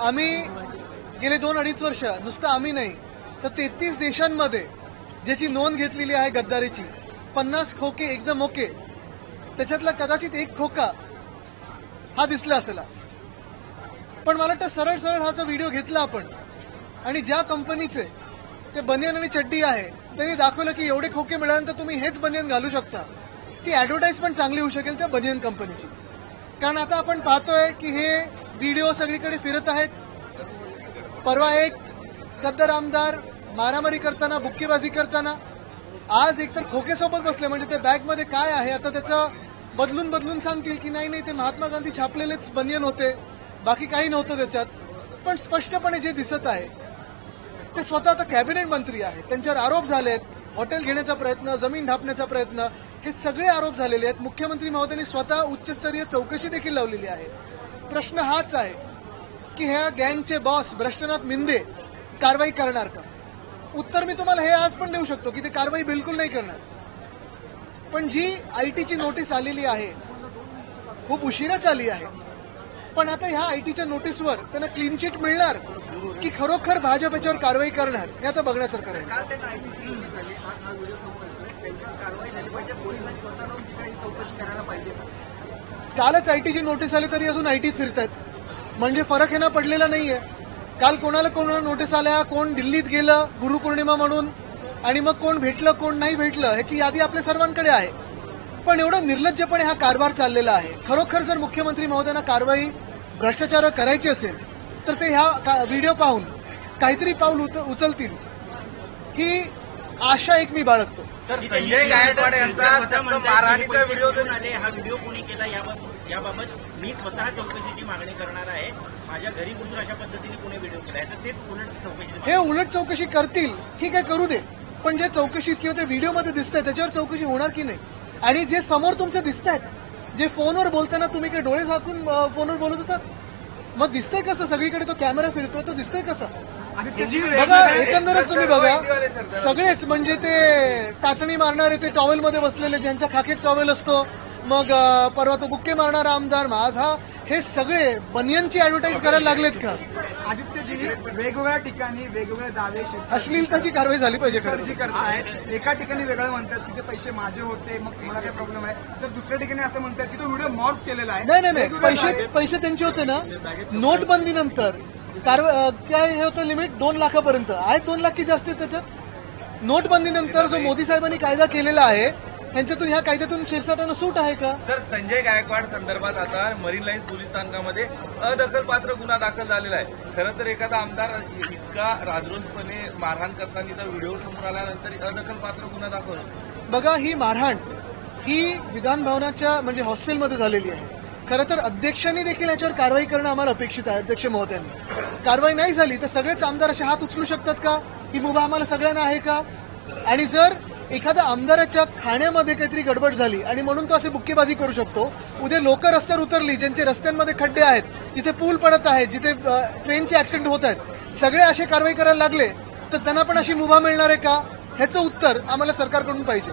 आम्ही गेले 2-2.5 वर्ष नुसतं आम्ही नाही तर 33 देशांमध्ये ज्याची नोंद घेतलेली आहे गद्दारीची 50 खोके एकदम ओके, त्याच्यातला कदाचित एक खोका हा दिसला असेल आज. पण मला वाटतं सरळ सरळ हा जो व्हिडिओ घेतला आपण आणि ज्या कंपनीचे ते बनियन आणि चड्डी आहे त्यांनी दाखवलं की एवढे खोके मिळाल्यानंतर तुम्ही हेच बनियन घालू शकता, ती ऍडव्हर्टाईज पण चांगली होऊ शकेल त्या बनियन कंपनीची. कारण आता आपण पाहतोय की हे व्हिडिओ सगळीकडे फिरत आहेत. परवा एक गद्दार आमदार मारामारी करताना बुक्केबाजी करताना आज एकतर खोकेसोबत बसले, म्हणजे ते बॅगमध्ये काय आहे आता त्याचं बदलून बदलून सांगतील की नाही ते महात्मा गांधी छापलेलेच बनियन होते, बाकी काही नव्हतं त्याच्यात. पण स्पष्टपणे जे दिसत आहे ते स्वतः आता कॅबिनेट मंत्री आहेत, त्यांच्यावर आरोप झालेत, हॉटेल घेण्याचा प्रयत्न, जमीन ढापण्याचा प्रयत्न, हे सगळे आरोप झालेले आहेत. मुख्यमंत्री महोदयांनी स्वतः उच्चस्तरीय चौकशी देखील लावलेली आहे. प्रश्न हाच आहे की ह्या गँगचे बॉस भ्रष्टनाथ मिंदे कारवाई करणार का? उत्तर मी तुम्हाला हे आज पण देऊ शकतो की ते कारवाई बिलकुल नाही करणार. पण जी आयटीची नोटीस आलेली आहे खूप उशिराच आली आहे, पण आता ह्या आयटीच्या नोटीसवर त्यांना क्लीन चिट मिळणार की खरोखर भाजप याच्यावर कारवाई करणार हे आता बघण्यासारखं आहे. कालच आयटीची नोटीस आली तरी अजून आयटीत फिरतात, म्हणजे फरक हे ना पडलेला नाहीये. काल कोणाला नोटीस आल्या, कोण दिल्लीत गेलं गुरुपौर्णिमा म्हणून, आणि मग कोण भेटलं कोण नाही भेटलं ह्याची यादी आपल्या सर्वांकडे आहे. पण एवढं निर्लज्जपणे हा कारभार चाललेला आहे. खरोखर जर मुख्यमंत्री महोदयांना कारवाई भ्रष्टाचार करायची असेल तर ते ह्या व्हिडिओ पाहून काहीतरी पाऊल उचलतील ही आशा एक मी बाळगतो. संजय गायकवाड यांचा मारहाणीचा व्हिडिओ आले, हा व्हिडिओ कोणी केला याबाबत मी स्वतः चौकशीची मागणी करणार आहे. माझ्या घरी कुठून अशा पद्धतीने कोणी व्हिडिओ केला आहे तर तेच उलट चौकशी, हे उलट चौकशी करतील ठीक आहे, करू दे. पण जे चौकशीत किंवा ते व्हिडिओमध्ये दिसतंय त्याच्यावर चौकशी होणार की नाही? आणि जे समोर तुमचे दिसत आहेत, जे फोनवर बोलताना तुम्ही काही डोळे झाकून फोनवर बोलत होतात, मग दिसतंय कसं? सगळीकडे तो कॅमेरा फिरतोय, तो दिसतोय कसा? बघा एकंदरच तुम्ही बघा, सगळेच म्हणजे ते टाचणी मारणारे, ते टॉवेलमध्ये बसलेले, ज्यांच्या खाकीत टॉवेल असतो, मग परवा तो बुक्के मारणारा आमदार, माझा, हे सगळे बनियनची ऍडव्हर्टाईज करायला लागलेत का? आदित्यजी वेगवेगळ्या ठिकाणी वेगवेगळे दावे अश्लीलताची कारवाई झाली पाहिजे खरं करतायत. एका ठिकाणी वेगळं म्हणतात की ते पैसे माझे होते, मग तुम्हाला काय प्रॉब्लेम आहे, तर दुसऱ्या ठिकाणी असं म्हणतात की तो व्हिडिओ मॉर्फ केलेला आहे. नाही, पैसे त्यांचे होते ना. नोटबंदीनंतर काय हे होतं लिमिट 2 लाखापर्यंत आहे, 2 लाख की जास्त त्याच्यात. नोटबंदीनंतर जो मोदी साहेबांनी कायदा केलेला आहे त्यांच्यातून ह्या कायद्यातून शिरसाटानं सूट आहे का? सर, संजय गायकवाड संदर्भात आता मरीन लाईन्स पोलीस स्थानकामध्ये अदखलपात्र गुन्हा दाखल झालेला आहे. खरं तर एखादा आमदार इतका राजरोसपणे मारहाण करताना व्हिडिओ समोर आल्यानंतर अदखलपात्र गुन्हा दाखल. बघा, ही मारहाण ही विधान भवनाच्या म्हणजे हॉस्टेलमध्ये झालेली आहे. खरं तर अध्यक्षांनी देखील याच्यावर कारवाई करणं आम्हाला अपेक्षित आहे. अध्यक्ष महोदयांनी कारवाई नाही झाली तर सगळेच आमदार असे हात उचलू शकतात का ही मुभा आम्हाला सगळ्यांना आहे का? आणि जर एखाद्या आमदाराच्या खाण्यामध्ये काहीतरी गडबड झाली आणि म्हणून तो असे बुक्केबाजी करू शकतो, उद्या लोक रस्त्यावर उतरली, ज्यांचे रस्त्यांमध्ये खड्डे आहेत, जिथे पूल पडत आहेत, जिथे ट्रेनचे ऍक्सिडेंट होत आहेत, सगळे असे कारवाई करायला लागले तर त्यांना पण अशी मुभा मिळणार आहे का? ह्याचं उत्तर आम्हाला सरकारकडून पाहिजे.